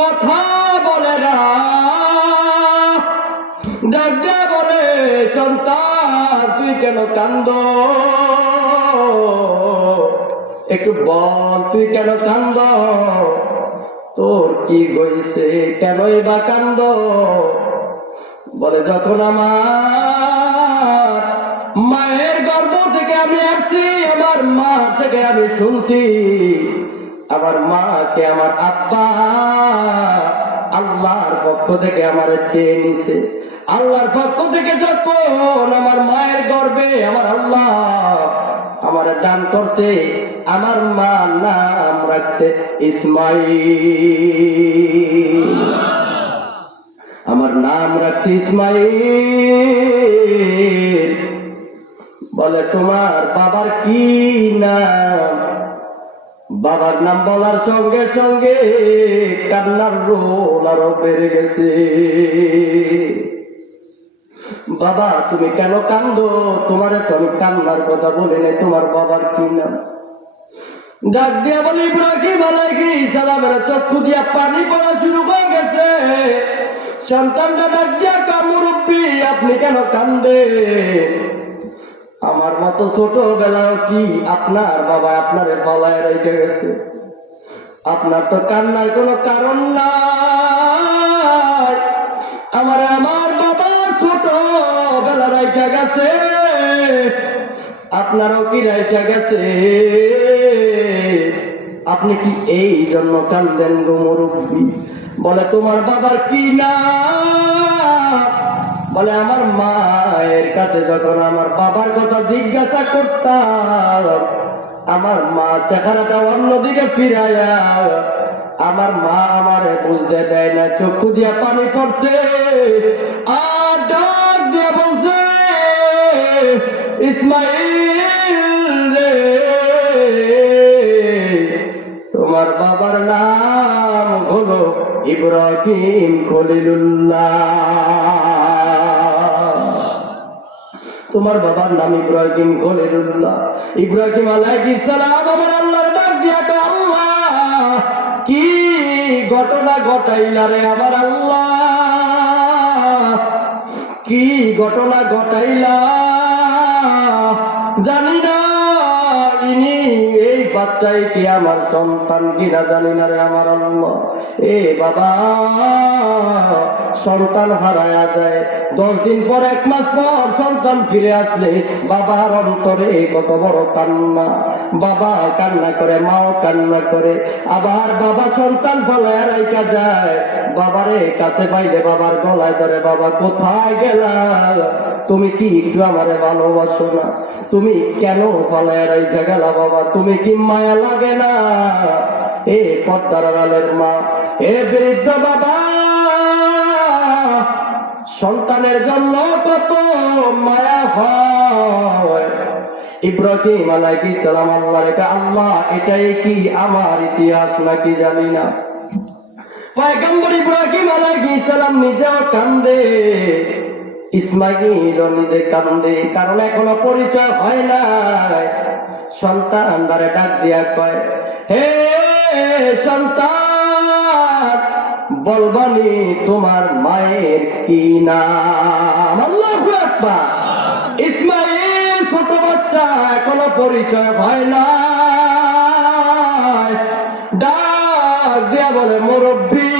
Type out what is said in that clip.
কথা বলে না। ডাক দিয়া বলে, সন্তান তুই কেন কান্দ? একটু বল তুই কেন কান্দ? তোর কি হইছে, কেনই বা কান্দ? বলে, যখন আমার মায়ের গর্ভ থেকে আমি আসছি, আমার মা থেকে আমি শুনছি আমার মাকে আমার আব্বা আল্লাহর পক্ষ থেকে আমার চেয়ে নিছে। আল্লাহর পক্ষ থেকে যখন আমার মায়ের গর্ভে আমার আল্লাহ আমার দান করছে, আমার মা নাম রাখছে ইসমাইল। আমার নাম রাখছে ইসমাইল। বলে, তোমার বাবার কি নাম? বাবার নাম বলার সঙ্গে সঙ্গে কান্নার রোল আরো বেড়ে গেছে। বাবা তুমি কেন কান্দো? তোমারে তো আমি কান্নার কথা বলি নাই, তোমার বাবার কি নাম? ডাক দিয়া বলি, ইব্রাহিম আলাইহিস সালামের চক্ষু দিয়া পানি পড়া শুরু হয়ে গেছে। সন্তানটা ডাক দিয়া, মুরব্বি আপনি কেন কান্দে? আমার মতো ছোটবেলাও কি আপনার বাবা আপনারে পালায় রেখে গেছে? আপনার তো কান্নার কোনো কারণ নাই। আমার বাবা ছোটবেলা রেখে গেছে, আপনারও কি রেখে গেছে? আপনি কি এই জন্য কান্দেন গো মুরব্বি? বলে, তোমার বাবার কি নাম? বলে, আমার মায়ের কাছে যখন আমার বাবার কথা জিজ্ঞাসা করতাম, আমার মা চেহারাটা অন্যদিকে ফিরাইয়া আমার মা আমারে বুঝতে দেয় না, চক্ষু দিয়া পানি পড়ছে আর ডাক দিয়া বলছে, ইসমাইল রে, তোমার বাবার নাম হলো ইব্রাহিম খলিলুল্লাহ। তোমার বাবার নাম ইব্রাহিম খলিলুল্লাহ। ইব্রাহিম আলাইহিস সালাম আমার আল্লাহর ডাক দিয়া, আল্লাহ কি ঘটনা ঘটাইলা রে আমার আল্লাহ, কি ঘটনা ঘটাইলা? জানি না ইনি এই বাচ্চাই কি আমার সন্তান কিনা জানি না রে আমার আল্লাহ। এ বাবা সন্তান হারায়া যায়, 10 দিন পর 1 মাস পর সন্তান ফিরে আসলে বাবার অন্তরে কত বড় কান্না। বাবা কান্না করে, মাও কান্না করে। আবার বাবা সন্তান ফলায় রাইকা যায়, বাবারে কাছে পাইলে বাবার গলায় ধরে, বাবা কোথায় গেলা? তুমি কি একটু আমারে ভালোবাসো না? তুমি কেন ফলায় রাইকা গেলা বাবা? তুমি কি মায়া লাগে না? এ পর্দার আড়ালের মা, এ বৃদ্ধ বাবা, সন্তানের জন্য কত মায়া হয়। ইব্রাহিম আলাইহিস সালাম আল্লাহর কাছে, আল্লাহ এটাই কি আমার ইতিহাস নাকি জানি না। পয়গম্বর ইব্রাহিম আলাইহিস সালাম নিজেও কান্দে, ইসমাইল নিজে কান্দে, কারণ এখনো পরিচয় হয় নাই। সন্তান দ্বারে ডাক দিয়া কয়, হে সন্তান, বলবানি তোমার মায়ের কি নাম? আল্লাহু আকবার। ইসমাইল ছোট বাচ্চা, এখনো পরিচয় হয় না। ডাক দিয়া বলে, মুরব্বি